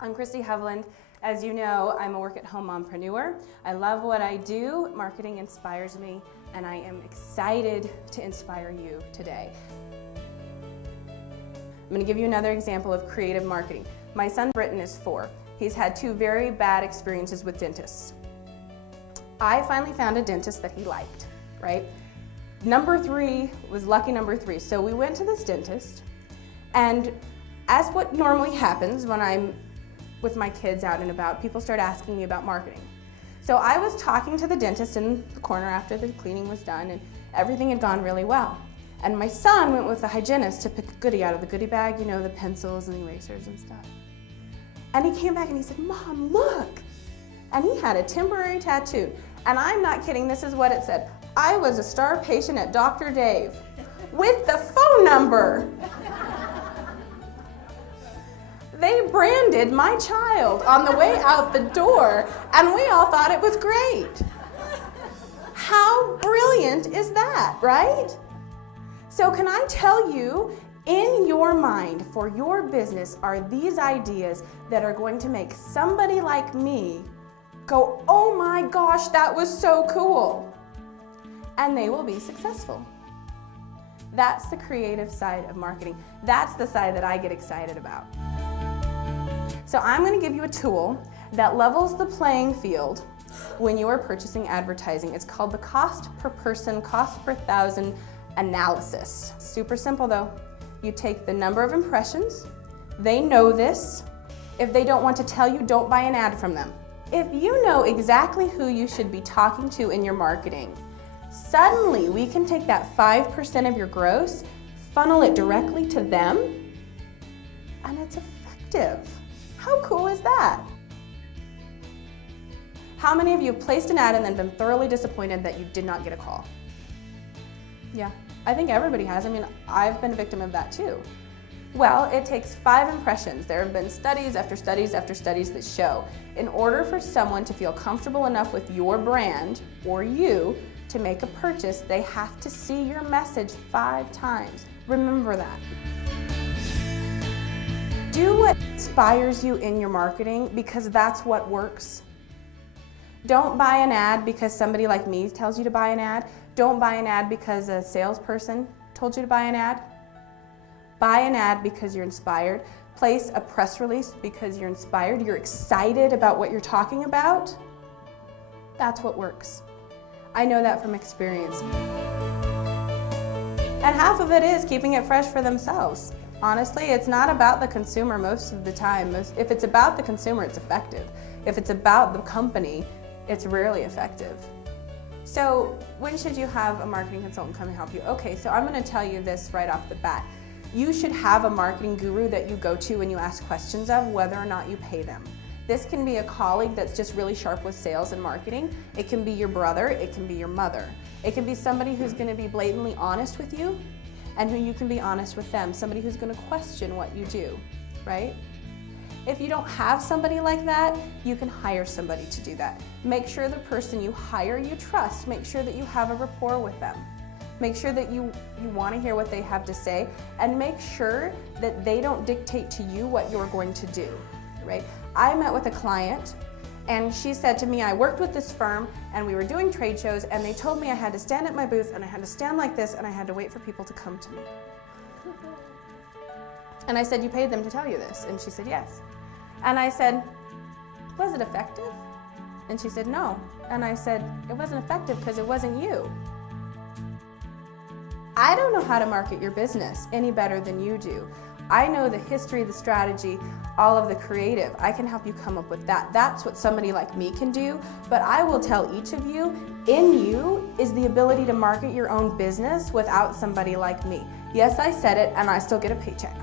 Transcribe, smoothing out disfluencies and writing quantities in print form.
I'm Christy Hovland. As you know, I'm a work-at-home mompreneur. I love what I do. Marketing inspires me, and I am excited to inspire you today. I'm going to give you another example of creative marketing. My son Britton is 4. He's had 2 very bad experiences with dentists. I finally found a dentist that he liked, right? Number 3 was lucky number 3. So we went to this dentist, and as what normally happens when I'm with my kids out and about, people start asking me about marketing. So I was talking to the dentist in the corner after the cleaning was done, and everything had gone really well. And my son went with the hygienist to pick a goodie out of the goodie bag, you know, the pencils and erasers and stuff. And he came back and he said, "Mom, look!" And he had a temporary tattoo. And I'm not kidding, this is what it said. "I was a star patient at Dr. Dave," with the phone number. They branded my child on the way out the door, and we all thought it was great. How brilliant is that, right? So can I tell you, in your mind for your business are these ideas that are going to make somebody like me go, "Oh my gosh, that was so cool." And they will be successful. That's the creative side of marketing. That's the side that I get excited about. So I'm going to give you a tool that levels the playing field when you are purchasing advertising. It's called the cost per person, cost per thousand analysis. Super simple though. You take the number of impressions. They know this. If they don't want to tell you, don't buy an ad from them. If you know exactly who you should be talking to in your marketing, suddenly we can take that 5% of your gross, funnel it directly to them, and it's effective. How cool is that? How many of you have placed an ad and then been thoroughly disappointed that you did not get a call? Yeah, I think everybody has. I mean, I've been a victim of that too. Well, it takes 5 impressions. There have been studies after studies after studies that show in order for someone to feel comfortable enough with your brand or you to make a purchase, they have to see your message 5 times. Remember that. Do what inspires you in your marketing, because that's what works. Don't buy an ad because somebody like me tells you to buy an ad. Don't buy an ad because a salesperson told you to buy an ad. Buy an ad because you're inspired. Place a press release because you're inspired. You're excited about what you're talking about. That's what works. I know that from experience. And half of it is keeping it fresh for themselves. Honestly, it's not about the consumer most of the time. If it's about the consumer, it's effective. If it's about the company, it's rarely effective. So when should you have a marketing consultant come and help you? Okay, so I'm going to tell you this right off the bat. You should have a marketing guru that you go to and you ask questions of, whether or not you pay them. This can be a colleague that's just really sharp with sales and marketing. It can be your brother, it can be your mother. It can be somebody who's going to be blatantly honest with you and who you can be honest with them, somebody who's going to question what you do, right? If you don't have somebody like that, you can hire somebody to do that. Make sure the person you hire you trust. Make sure that you have a rapport with them. Make sure that you want to hear what they have to say, and make sure that they don't dictate to you what you're going to do, right? I met with a client and she said to me, "I worked with this firm and we were doing trade shows and they told me I had to stand at my booth and I had to stand like this and I had to wait for people to come to me." And I said, "You paid them to tell you this?" And she said, "Yes." And I said, "Was it effective?" And she said, "No." And I said, "It wasn't effective because it wasn't you." I don't know how to market your business any better than you do. I know the history, the strategy, all of the creative. I can help you come up with that. That's what somebody like me can do. But I will tell each of you, in you is the ability to market your own business without somebody like me. Yes, I said it, and I still get a paycheck.